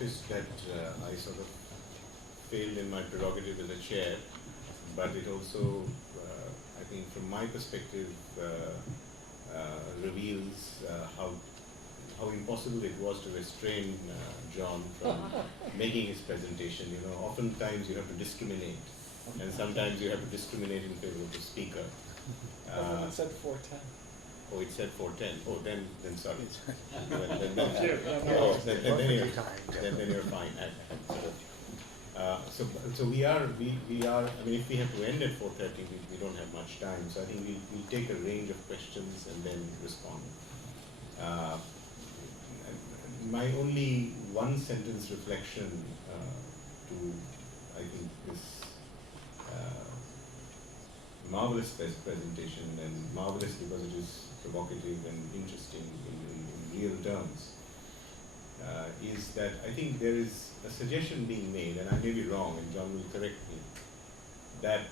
noticed that I sort of failed in my prerogative as a chair, but it also, I think from my perspective, reveals how impossible it was to restrain John from making his presentation. You know, oftentimes you have to discriminate, and sometimes you have to discriminate in favor of the speaker. It said 410. Oh, it said 410. Oh, then sorry. Then you're fine. So we are. I mean, if we have to end at 4:30, we don't have much time. So I think we take a range of questions and then respond. My only one sentence reflection to, I think, this marvelous presentation, and marvelous because it is provocative and interesting in real terms, is that I think there is a suggestion being made, and I may be wrong, and John will correct me, that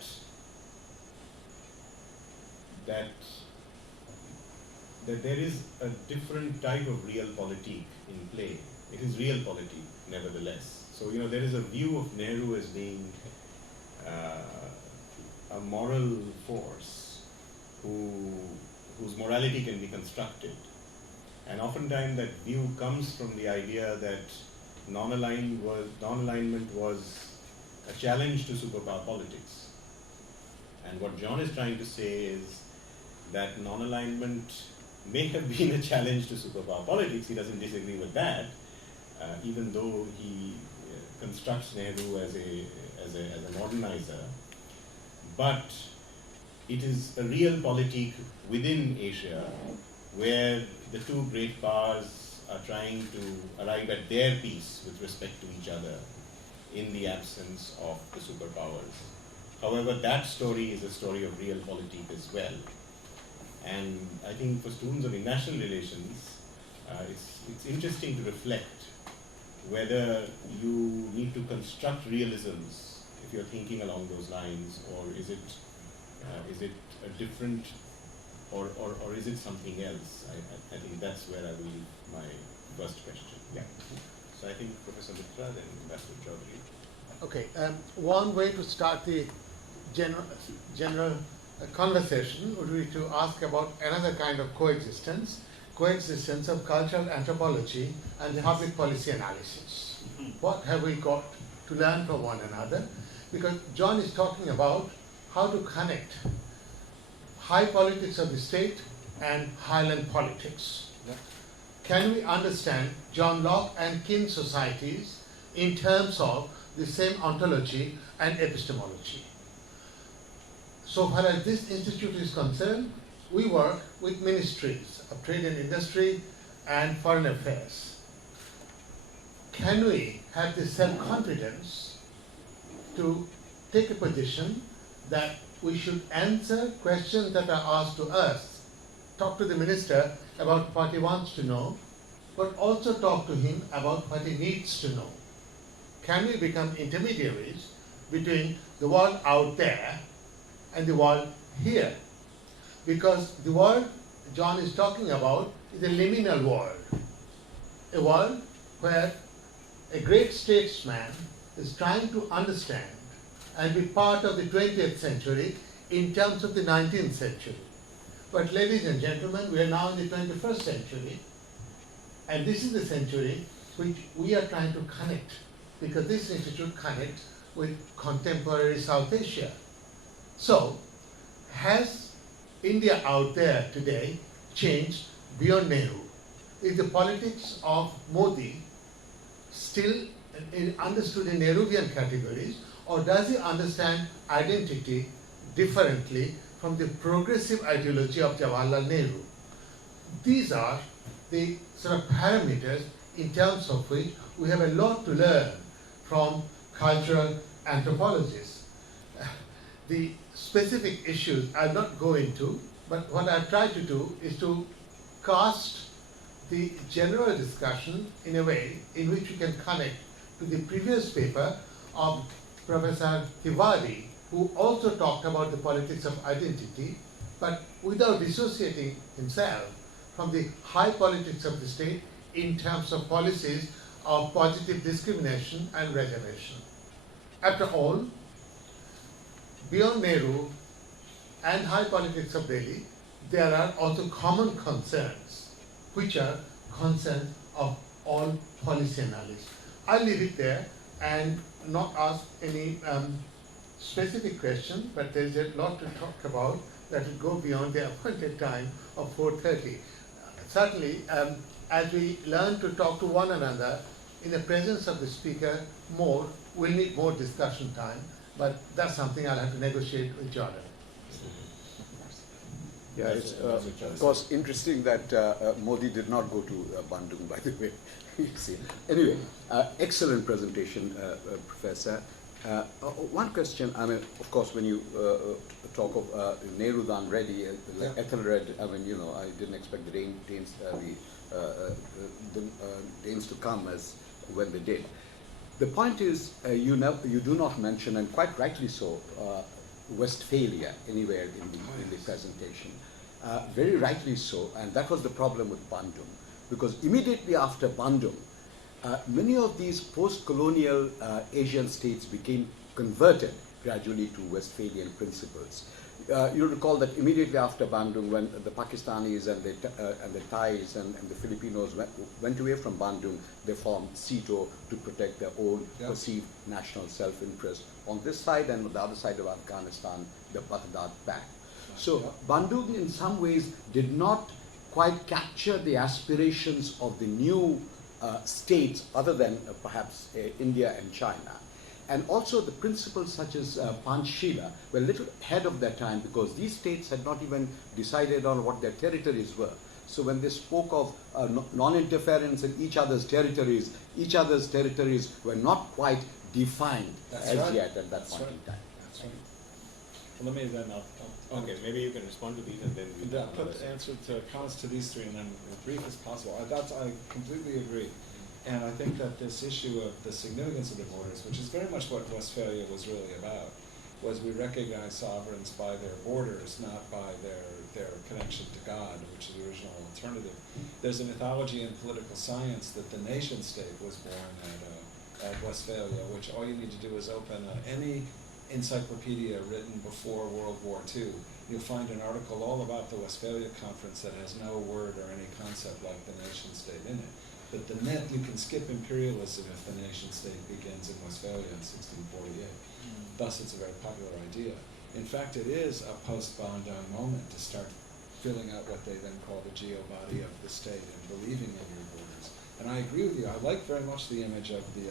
there is a different type of realpolitik in play. It is realpolitik, nevertheless. So, you know, there is a view of Nehru as being a moral force whose morality can be constructed. And oftentimes that view comes from the idea that non-alignment was a challenge to superpower politics. And what John is trying to say is that non-alignment may have been a challenge to superpower politics. He doesn't disagree with that, even though he constructs Nehru as a modernizer. But it is a realpolitik within Asia where the two great powers are trying to arrive at their peace with respect to each other in the absence of the superpowers. However, that story is a story of realpolitik as well. And I think for students of international relations, it's interesting to reflect whether you need to construct realisms if you're thinking along those lines, or is it a different, or is it something else? I think that's where I will leave my first question. Yeah. So I think Professor Mitra, then Ambassador Chaudhary. Okay. One way to start the general conversation would be to ask about another kind of coexistence of cultural anthropology and public policy analysis. What have we got to learn from one another? Because John is talking about how to connect high politics of the state and highland politics. Can we understand John Locke and kin societies in terms of the same ontology and epistemology? So far as this institute is concerned, we work with ministries of trade and industry and foreign affairs. Can we have the self-confidence to take a position that we should answer questions that are asked to us, talk to the minister about what he wants to know, but also talk to him about what he needs to know? Can we become intermediaries between the world out there and the world here? Because the world John is talking about is a liminal world, a world where a great statesman is trying to understand and be part of the 20th century in terms of the 19th century. But ladies and gentlemen, we are now in the 21st century, and this is the century which we are trying to connect, because this institute connects with contemporary South Asia. So, has India out there today changed beyond Nehru? Is the politics of Modi still understood in Nehruvian categories, or does he understand identity differently from the progressive ideology of Jawaharlal Nehru? These are the sort of parameters in terms of which we have a lot to learn from cultural anthropologists. The specific issues I'll not go into, but what I've tried to do is to cast the general discussion in a way in which we can connect to the previous paper of Professor Tiwari, who also talked about the politics of identity, but without dissociating himself from the high politics of the state in terms of policies of positive discrimination and reservation. After all, beyond Nehru and high politics of Delhi, there are also common concerns, which are concerns of all policy analysts. I'll leave it there and not ask any specific question, but there's a lot to talk about that will go beyond the appointed time of 4:30. Certainly, as we learn to talk to one another in the presence of the speaker more, we'll need more discussion time, but that's something I'll have to negotiate with Jordan. Yeah, it's of course interesting that Modi did not go to Bandung, by the way. You see. Anyway, excellent presentation, Professor. One question, I mean, of course, when you talk of Nehru Dan Reddy, like Ethelred, I mean, you know, I didn't expect the Danes to come as when they did. The point is, you do not mention, and quite rightly so, Westphalia anywhere in the presentation. Very rightly so, and that was the problem with Bandung, because immediately after Bandung, many of these post-colonial Asian states became converted gradually to Westphalian principles. You recall that immediately after Bandung, when the Pakistanis and the Thais and the Filipinos went away from Bandung, they formed SEATO to protect their own perceived national self-interest on this side, and on the other side of Afghanistan, the Baghdad Pact. So Bandung in some ways did not quite capture the aspirations of the new states other than perhaps India and China. And also the principles such as Panchshila were a little ahead of their time, because these states had not even decided on what their territories were. So when they spoke of non-interference in each other's territories were not quite defined yet at that point in time. That's right. Well, let me then, Okay, maybe you can respond to these and then we I'll put answer to comments to these three and then as brief as possible. I completely agree. And I think that this issue of the significance of the borders, which is very much what Westphalia was really about, was we recognize sovereigns by their borders, not by their connection to God, which is the original alternative. There's a mythology in political science that the nation state was born at Westphalia, which all you need to do is open any encyclopedia written before World War II. You'll find an article all about the Westphalia Conference that has no word or any concept like the nation state in it. But the myth, you can skip imperialism if the nation state begins in Westphalia in 1648. Thus, it's a very popular idea. In fact, it is a post-Bandung moment to start filling out what they then call the geo-body of the state and believing in your borders. And I agree with you. I like very much the image of the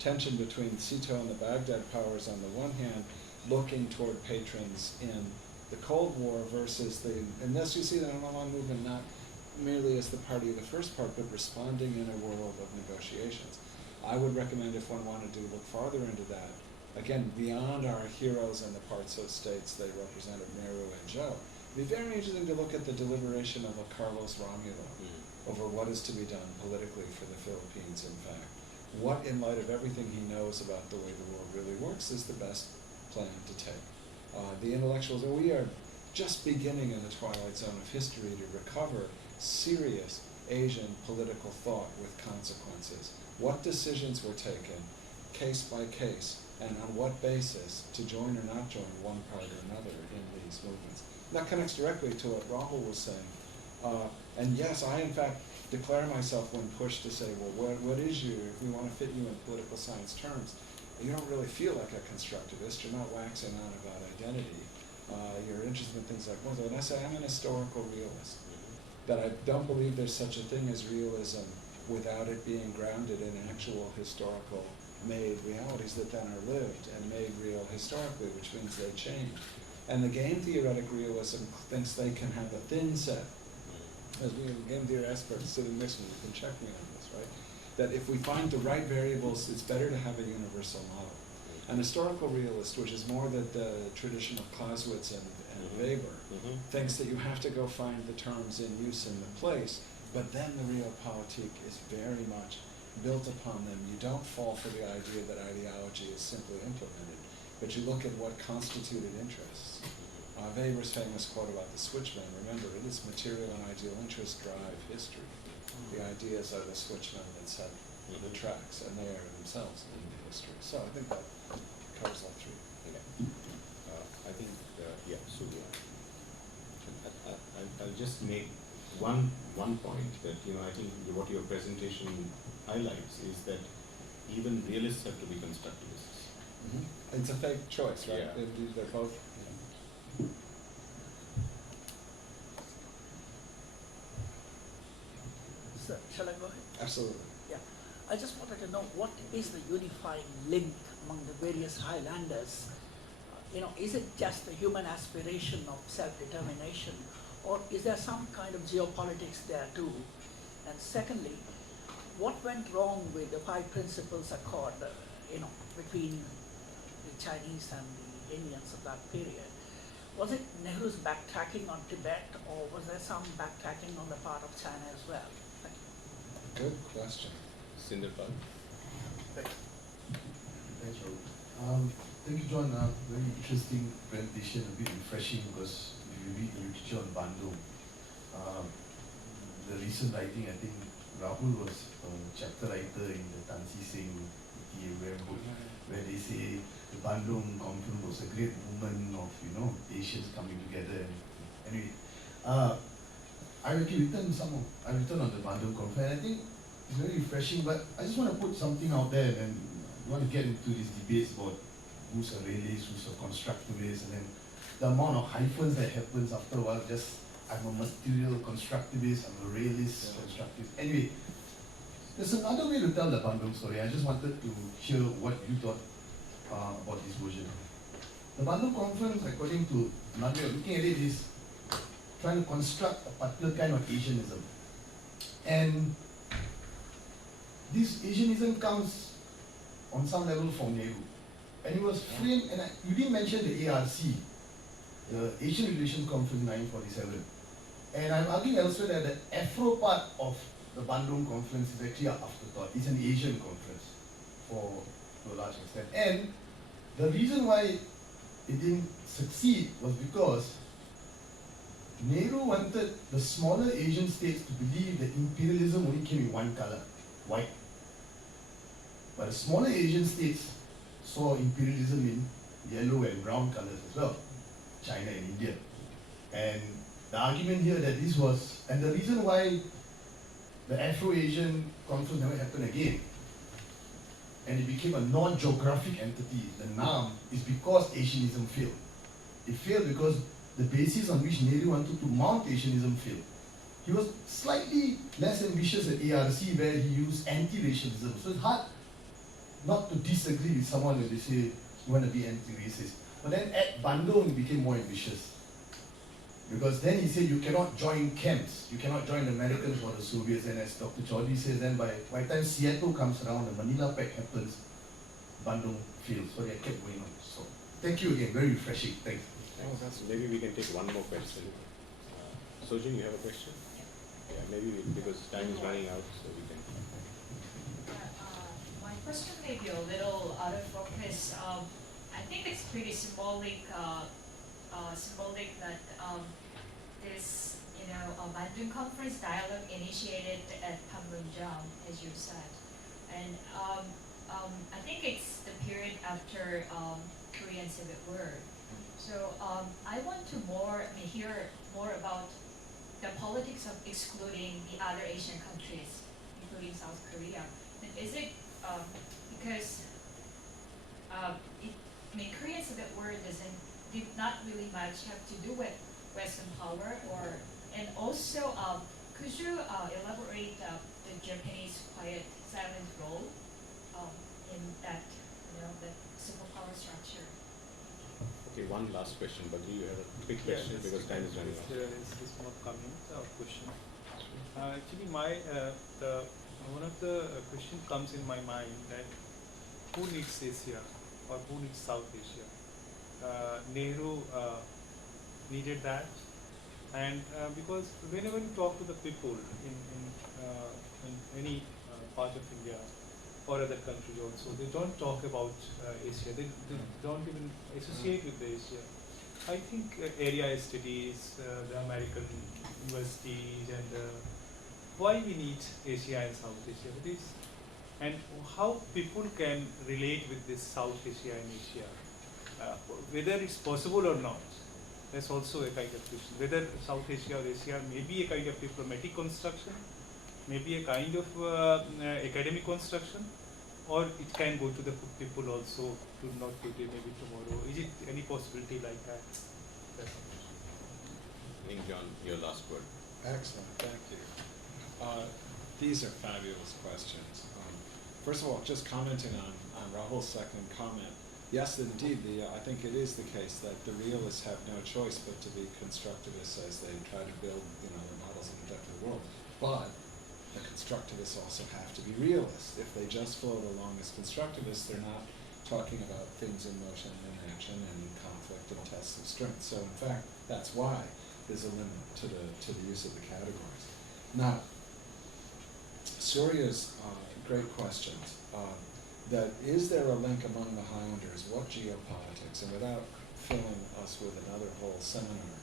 tension between SEATO and the Baghdad powers on the one hand, looking toward patrons in the Cold War versus and thus you see the Nonaligned movement not merely as the party of the first part, but responding in a world of negotiations. I would recommend, if one wanted to look farther into that, again, beyond our heroes and the parts of states they represented, Nehru and Joe, it'd be very interesting to look at the deliberation of a Carlos Romulo over what is to be done politically for the Philippines, in fact. What, in light of everything he knows about the way the world really works, is the best plan to take. The intellectuals, we are just beginning in the twilight zone of history to recover serious Asian political thought with consequences. What decisions were taken, case by case, and on what basis to join or not join one part or another in these movements. That connects directly to what Rahul was saying. And yes, I in fact declare myself when pushed to say, well, what is you, if we want to fit you in political science terms, you don't really feel like a constructivist, you're not waxing on about identity, you're interested in things like, well, and I say I'm an historical realist, that I don't believe there's such a thing as realism without it being grounded in actual historical made realities that then are lived and made real historically, which means they change. And the game theoretic realism thinks they can have a thin set. As we game theory experts sitting next to me, you can check me on this, right? That if we find the right variables, it's better to have a universal model. An historical realist, which is more that the tradition of Clausewitz and Weber, thinks that you have to go find the terms in use in the place, but then the realpolitik is very much built upon them. You don't fall for the idea that ideology is simply implemented, but you look at what constituted interests. Weber's famous quote about the switchman, remember, it is material and ideal interest drive history. The ideas are the switchman that set the tracks, and they are themselves in the history. So I think that covers all three. Yeah. I think, yeah, so yeah. I'll just make one point that, I think what your presentation highlights is that even realists have to be constructivists. Mm-hmm. It's a fake choice, right? Yeah. They're both. Sir, shall I go ahead? Absolutely. Yeah. I just wanted to know what is the unifying link among the various highlanders? Is it just the human aspiration of self-determination, or is there some kind of geopolitics there too? And secondly, what went wrong with the Five Principles Accord, between the Chinese and the Indians of that period? Was it Nehru's backtracking on Tibet, or was there some backtracking on the part of China as well? Thank you. Good question. Sinderpal. Thanks. Thanks, Rahul. Thank you, John. Very interesting presentation, a bit refreshing because if you read the literature on Bandung, the recent writing, I think Rahul was a chapter writer in the Tansi Singh book, where they say the Bandung conference was a great movement of Asians coming together. And anyway, I actually written on the Bandung conference. And I think it's very refreshing, but I just want to put something out there, and I want to get into these debates about who's a realist, who's a constructivist, and then the amount of hyphens that happens after a while. I'm a material constructivist, I'm a realist constructivist. Anyway, there's another way to tell the Bandung story. I just wanted to hear what you thought about this version. The Bandung conference, according to another way of looking at it, is trying to construct a particular kind of Asianism. And this Asianism comes on some level from Nehru. And it was framed, and you didn't mention the ARC, the Asian Relations Conference 1947. And I'm arguing elsewhere that the Afro part of the Bandung conference is actually an afterthought. It's an Asian conference to a large extent. And the reason why it didn't succeed was because Nehru wanted the smaller Asian states to believe that imperialism only came in one color, white. But the smaller Asian states saw imperialism in yellow and brown colors as well, China and India. And the argument here that this was, and the reason why the Afro-Asian conference never happened again, and it became a non-geographic entity, the NAM, is because Asianism failed. It failed because the basis on which Nehru wanted to mount Asianism failed. He was slightly less ambitious at ARC, where he used anti-racialism. So it's hard not to disagree with someone when they say you want to be anti-racist. But then at Bandung, he became more ambitious. Because then he said you cannot join camps, you cannot join the Americans or the Soviets. And as Dr. Chaudhry says, then by the time Seattle comes around, the Manila Pact happens, Bandung fails. So they kept going on. So thank you again, very refreshing. Thanks. Maybe we can take one more question. Sojin, you have a question? Yeah, maybe because time is running out, so we can. My question may be a little out of focus. I think it's pretty symbolic that this, Bandung Conference dialogue initiated at Panmunjom, as you said, and I think it's the period after Korean Civil War. So I want to hear more about the politics of excluding the other Asian countries, including South Korea. And is it because Korean Civil War did not really much have to do with Western power, and also could you elaborate the Japanese quiet silent role in that that superpower structure? Okay, one last question, but do you have a quick question because time is running out? This one upcoming question. Actually, one of the question comes in my mind that who needs Asia or who needs South Asia? Nehru needed that, and because whenever you talk to the people in any part of India or other countries also, they don't talk about Asia. They don't even associate with the Asia. I think area studies, the American universities, and why we need Asia and South Asia. It is and how people can relate with this South Asia and Asia, whether it's possible or not. That's also a kind of question. Whether South Asia or Asia may be a kind of diplomatic construction, maybe a kind of academic construction, or it can go to the people also, to not today, maybe tomorrow. Is it any possibility like that? That's the question. I think, John, your last word. Excellent, thank you. These are fabulous questions. First of all, just commenting on Rahul's second comment. Yes, indeed, I think it is the case that the realists have no choice but to be constructivists as they try to build, the models of the depth of the world. But the constructivists also have to be realists. If they just float along as constructivists, they're not talking about things in motion and in action and in conflict and tests of strength. So in fact, that's why there's a limit to the use of the categories. Now, Surya's great questions. That is there a link among the Highlanders? What geopolitics? And without filling us with another whole seminar,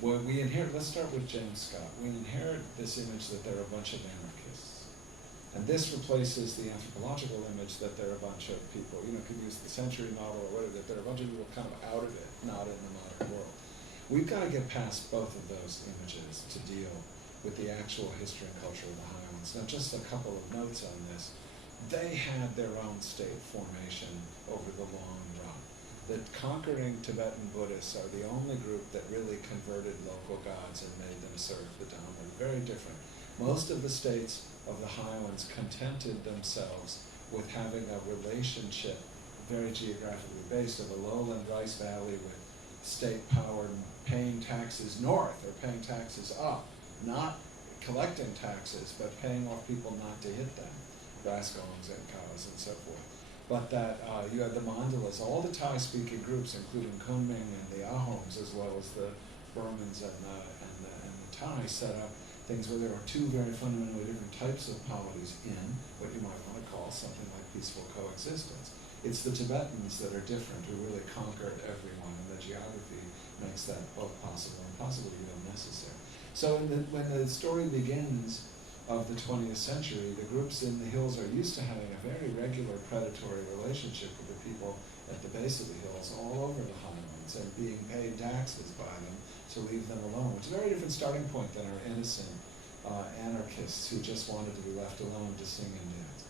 we inherit, let's start with James Scott. We inherit this image that they're a bunch of anarchists. And this replaces the anthropological image that they're a bunch of people, could use the century model or whatever, that they're a bunch of people kind of out of it, not in the modern world. We've got to get past both of those images to deal with the actual history and culture of the Highlands. Now, just a couple of notes on this. They had their own state formation over the long run. The conquering Tibetan Buddhists are the only group that really converted local gods and made them serve the Dhamma. Very different. Most of the states of the Highlands contented themselves with having a relationship, very geographically based, of a lowland rice valley with state power paying taxes north or paying taxes up, not collecting taxes, but paying off people not to hit them, Rascalons and cows and so forth. But that you had the Mandalas, all the Thai-speaking groups, including Kunming and the Ahoms, as well as the Burmans and the Thai, set up things where there are two very fundamentally different types of polities in what you might want to call something like peaceful coexistence. It's the Tibetans that are different, who really conquered everyone, and the geography makes that both possible and possibly even necessary. So when the story begins of the 20th century, the groups in the hills are used to having a very regular predatory relationship with the people at the base of the hills all over the highlands and being paid taxes by them to leave them alone. It's a very different starting point than our innocent anarchists who just wanted to be left alone to sing and dance.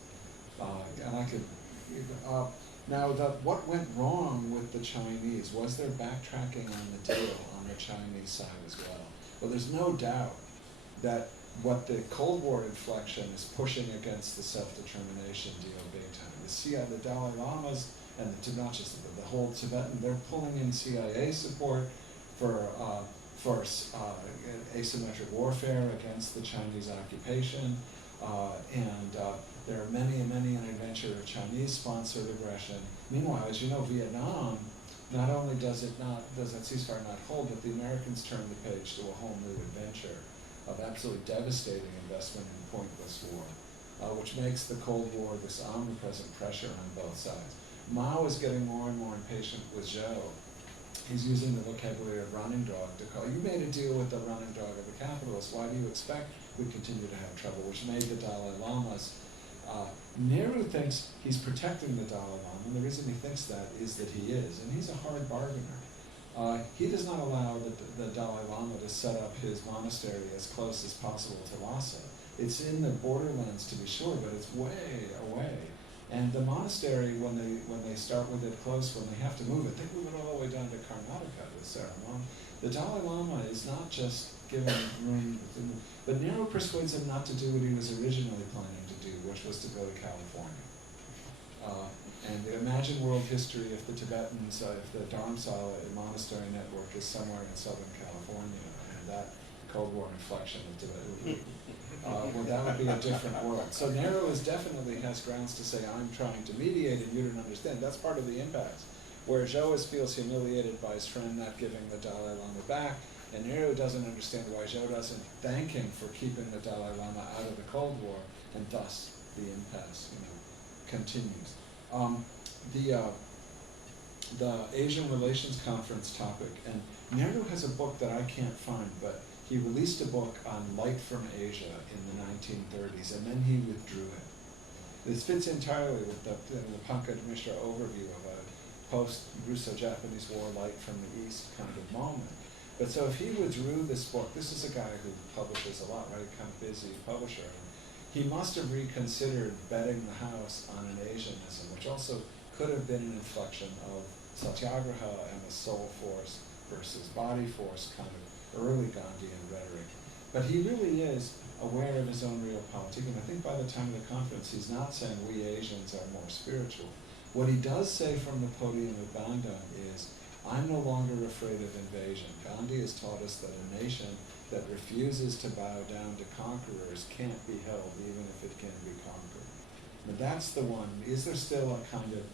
What went wrong with the Chinese? Was there backtracking on the deal on the Chinese side as well? Well, there's no doubt that what the Cold War inflection is pushing against the self-determination deal big time. The Dalai Lamas and not just the whole Tibetan, they're pulling in CIA support for asymmetric warfare against the Chinese occupation, and there are many an adventure of Chinese-sponsored aggression. Meanwhile, as you know, Vietnam, not only does that ceasefire not hold, but the Americans turn the page to a whole new adventure of absolutely devastating investment in pointless war, which makes the Cold War this omnipresent pressure on both sides. Mao is getting more and more impatient with Zhou. He's using the vocabulary of running dog to call, you made a deal with the running dog of the capitalists, why do you expect we continue to have trouble, which made the Dalai Lamas. Nehru thinks he's protecting the Dalai Lama, and the reason he thinks that is that he is, and he's a hard bargainer. He does not allow the Dalai Lama to set up his monastery as close as possible to Lhasa. It's in the borderlands to be sure, but it's way away. And the monastery, when they start with it close, when they have to move it, they move it all the way down to Karnataka, the ceremony. The Dalai Lama is not just given room, but Nehru persuades him not to do what he was originally planning to do, which was to go to California. And imagine world history if the Tibetans, if the Dharamsala monastery network is somewhere in Southern California, and that Cold War inflection of Tibet, well, that would be a different world. So Nehru definitely has grounds to say, I'm trying to mediate and you don't understand. That's part of the impasse. Where Zhou feels humiliated by his friend not giving the Dalai Lama back, and Nehru doesn't understand why Zhou doesn't thank him for keeping the Dalai Lama out of the Cold War, and thus the impasse, continues. The Asian Relations Conference topic, and Nehru has a book that I can't find, but he released a book on light from Asia in the 1930s, and then he withdrew it. This fits entirely with the Pankaj Mishra overview of a post-Russo-Japanese war light from the East kind of moment. But so if he withdrew this book, this is a guy who publishes a lot, right? Kind of busy publisher. He must have reconsidered betting the house on an Asianism, which also could have been an inflection of Satyagraha and the soul force versus body force kind of early Gandhian rhetoric. But he really is aware of his own realpolitik, and I think by the time of the conference, he's not saying we Asians are more spiritual. What he does say from the podium of Bandung is, I'm no longer afraid of invasion. Gandhi has taught us that a nation that refuses to bow down to conquerors can't be held, even if it can be conquered. But that's the one. Is there still a kind of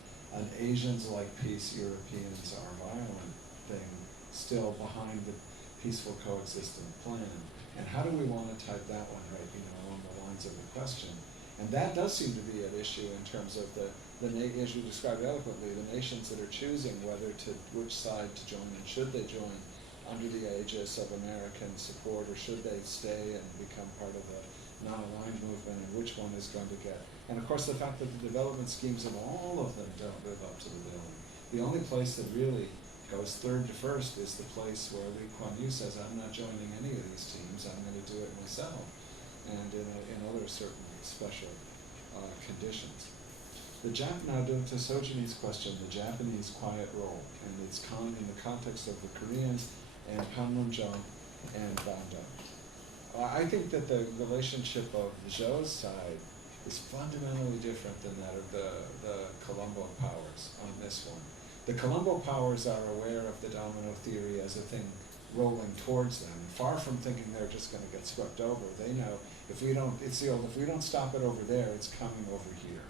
an Asians like peace, Europeans are violent thing still behind the peaceful coexistence plan? And how do we want to type that one right, along the lines of the question? And that does seem to be an issue in terms of as you described eloquently, the nations that are choosing which side to join, and should they join under the aegis of American support, or should they stay and become part of the non-aligned movement, and which one is going to get. And of course the fact that the development schemes of all of them don't live up to the billing. The only place that really goes third to first is the place where Lee Kuan Yew says, I'm not joining any of these teams, I'm going to do it myself, and in other certain special conditions. Now to Sojini's question, the Japanese quiet role, and it's in the context of the Koreans and Panmunjom and Bandung. I think that the relationship of the Zhou's side is fundamentally different than that of the Colombo powers on this one. The Colombo powers are aware of the domino theory as a thing rolling towards them. Far from thinking they're just going to get swept over, they know if we don't stop it over there, it's coming over here.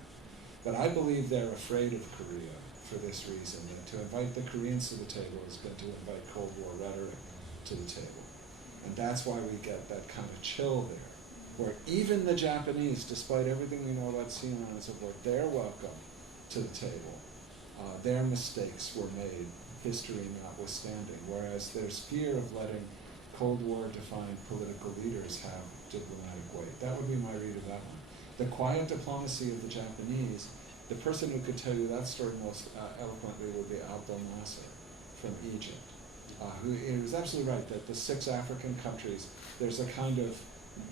But I believe they're afraid of Korea for this reason, that to invite the Koreans to the table is going to invite Cold War rhetoric to the table. And that's why we get that kind of chill there, where even the Japanese, despite everything we know about Sinan and so forth, they're welcome to the table. Their mistakes were made, history notwithstanding, whereas there's fear of letting Cold War-defined political leaders have diplomatic weight. That would be my read of that one. The quiet diplomacy of the Japanese, the person who could tell you that story most eloquently would be Abdel Nasser from Egypt, who it was absolutely right that the 6 African countries, there's a kind of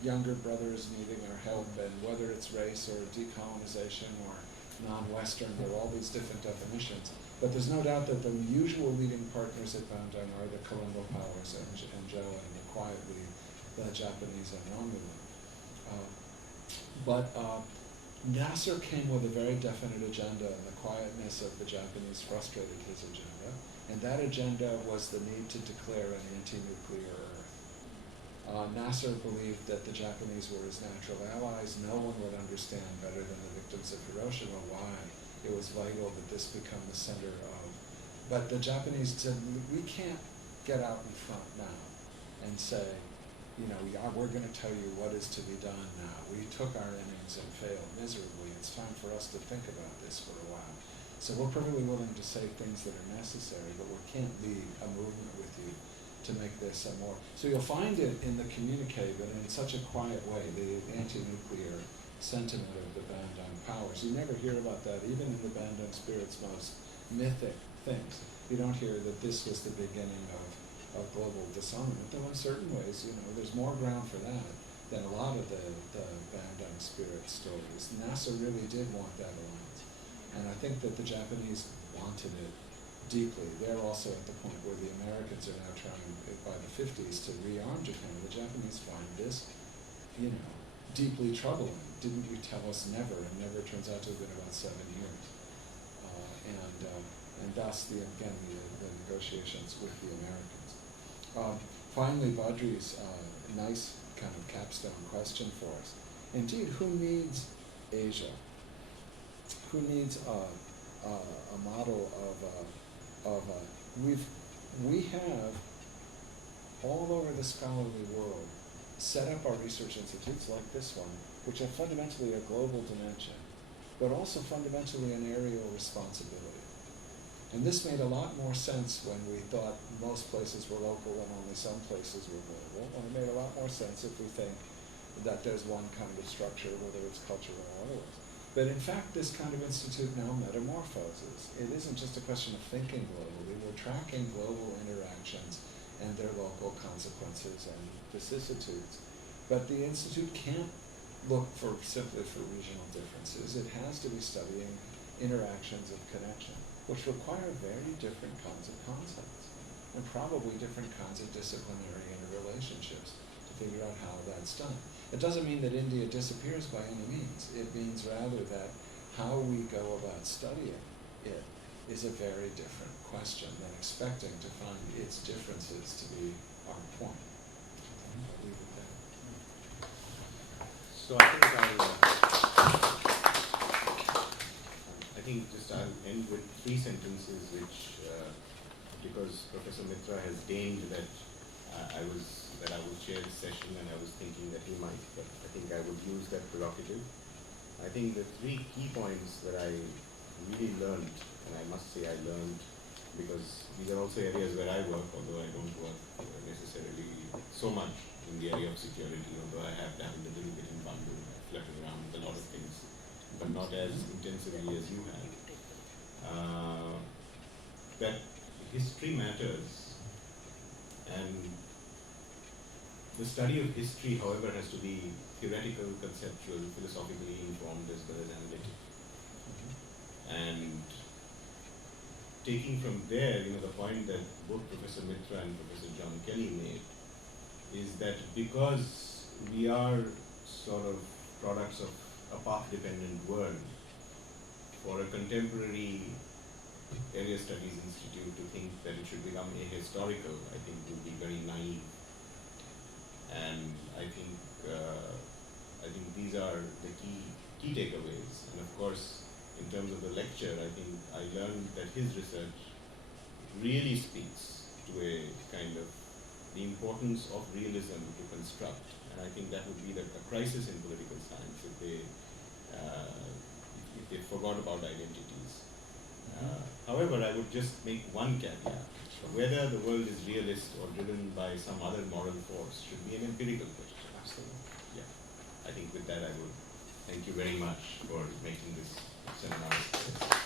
younger brothers needing our help, and whether it's race or decolonization or non-Western, there are all these different definitions. But there's no doubt that the usual leading partners at Bandung are the Colombo powers and Zhou, and the quiet lead, the Japanese and Romulan. But Nasser came with a very definite agenda, and the quietness of the Japanese frustrated his agenda. And that agenda was the need to declare an anti-nuclear Earth. Nasser believed that the Japanese were his natural allies. No one would understand better than the victims of Hiroshima why it was vital that this become the center of. But the Japanese said, we can't get out in front now and say, we're going to tell you what is to be done now. We took our innings and failed miserably. It's time for us to think about this for a while. So we're perfectly willing to say things that are necessary, but we can't lead a movement with you to make this a more. So you'll find it in the communique, but in such a quiet way, the anti-nuclear sentiment of the Bandung powers. You never hear about that, even in the Bandung spirit's most mythic things. You don't hear that this was the beginning of global disarmament, though in certain ways, there's more ground for that than a lot of the Bandung spirit stories. Nasser really did want that alliance. And I think that the Japanese wanted it deeply. They're also at the point where the Americans are now trying, by the 50s, to rearm Japan. The Japanese find this, deeply troubling. Didn't you tell us never? And never turns out to have been about 7 years. And thus, the negotiations with the Americans. Finally, Badri's nice kind of capstone question for us. Indeed, who needs Asia? Who needs a model we have all over the scholarly world set up our research institutes like this one, which are fundamentally a global dimension, but also fundamentally an areal responsibility. And this made a lot more sense when we thought most places were local and only some places were global. And it made a lot more sense if we think that there's one kind of structure, whether it's cultural or otherwise. But in fact, this kind of institute now metamorphoses. It isn't just a question of thinking globally, we're tracking global interactions and their local consequences and vicissitudes. But the institute can't look simply for regional differences. It has to be studying interactions of connection, which require very different kinds of concepts and probably different kinds of disciplinary interrelationships to figure out how that's done. It doesn't mean that India disappears by any means. It means rather that how we go about studying it is a very different question than expecting to find its differences to be our point. I'll leave it there. So I think I'll end with 3 sentences which, because Professor Mitra has deigned that I will chair the session, and I was thinking that he might, but I think I would use that prerogative. I think the 3 key points that I really learned, and I must say I learned because these are also areas where I work, although I don't work necessarily so much in the area of security, although I have dabbled a little bit in Bandung, I've fluttered around with a lot of things, but not as intensively as you have. That history matters, and the study of history, however, has to be theoretical, conceptual, philosophically informed as well as analytic. And taking from there, the point that both Professor Mitra and Professor John Kelly made is that because we are sort of products of a path-dependent world, for a contemporary area studies institute to think that it should become ahistorical, I think would be very naive. And I think these are the key takeaways. And of course, in terms of the lecture, I think I learned that his research really speaks to a kind of the importance of realism to construct. And I think that would be a crisis in political science if they forgot about identities. However, I would just make one caveat. Whether the world is realist or driven by some other moral force should be an empirical question. Absolutely. Yeah. I think with that I would thank you very much for making this seminar.